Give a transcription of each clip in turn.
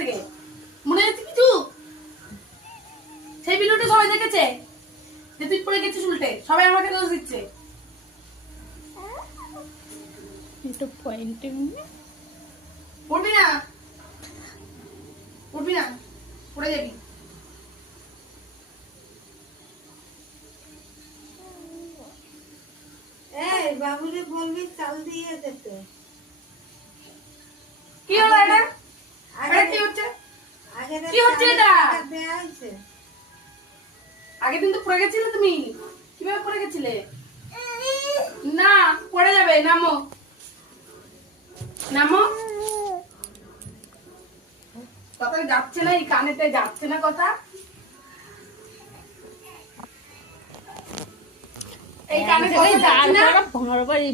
থেকে মনে হচ্ছে কিছু সেই ভিডিওটা সবাই দেখেছে যে তুই পড়ে গেছিস উল্টে সবাই আমাকে দোষ দিচ্ছে এটা পয়েন্টে পড়বি না পড়বি না পড়ে যাবি এই বাবুরে বলবি চাল দিয়ে যেতে কি হলো এটা আগে এটা কি হচ্ছে আগে কি হচ্ছে এটা? দেয়া হয়েছে আগের দিন তো পড়ে গেছিলে তুমি কিভাবে পড়ে গেছিলে না পড়ে যাবে নামো নামো কথা যাচ্ছে না এই কানেতে যাচ্ছে না কথা এই কানে কথা যাচ্ছে না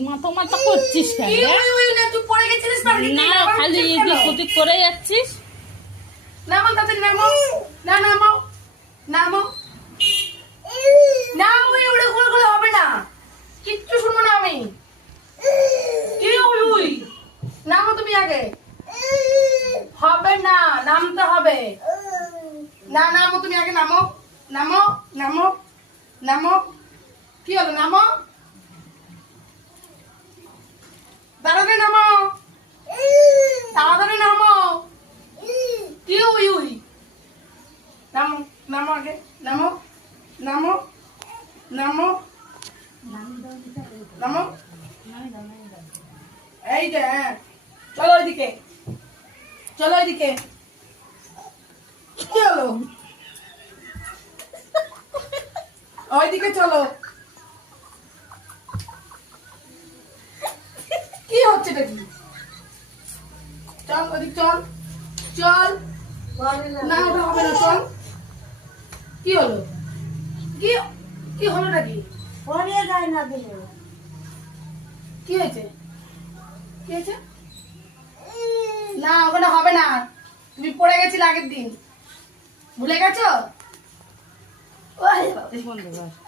মাথা মাথা করছিস কেন কি ওই ওই না তুই পড়ে গেছিলিস পারবি না খালি এদিক ওদিক করে যাচ্ছিস নামো তাড়াতাড়ি নামো না নামো নামো না ওই উড়ে গোল গোল হবে না কিচ্ছু শুনবো না আমি কি ওই ওই নামো তুমি আগে হবে না নামতে হবে না নামো তুমি আগে নামো নামো নামো নামো কি হলো নামো তাড়াতাড়ি নামো তাড়াতাড়ি নামো কি ওই ওই নামো নামো আগে নামো নামো নামো নামো এই যে হ্যাঁ চলো ওইদিকে চলো ওইদিকে কি হলো ওইদিকে চলো কি হচ্ছে এটা কি চল ওইদিকে চল চল না ওটা হবে না চল কি হলো কি কি হলো নাকি পরে যায় না দিলে কি হয়েছে কি হয়েছে না ওখানে হবে না তুমি পড়ে গেছিলে আগের দিন ভুলে গেছো ওই বাবা।